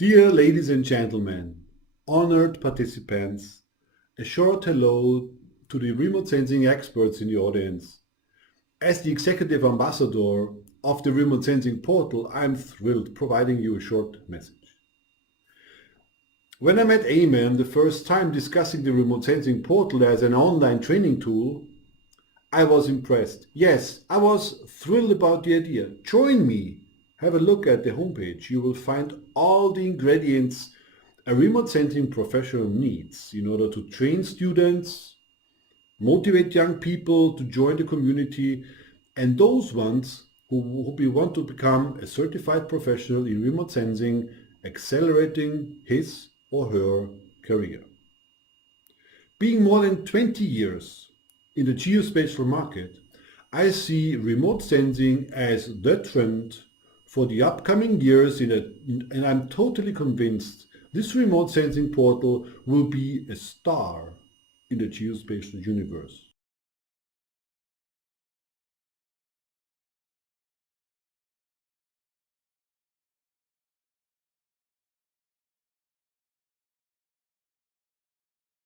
Dear ladies and gentlemen, honored participants, a short hello to the remote sensing experts in the audience. As the executive ambassador of the remote sensing portal, I'm thrilled providing you a short message. When I met Eamon the first time discussing the remote sensing portal as an online training tool, I was impressed. Yes, I was thrilled about the idea. Join me. Have a look at the homepage. You will find all the ingredients a remote sensing professional needs in order to train students, motivate young people to join the community, and those ones who want to become a certified professional in remote sensing, accelerating his or her career. Being more than 20 years in the geospatial market, I see remote sensing as the trend for the upcoming years and I'm totally convinced this remote sensing portal will be a star in the geospatial universe.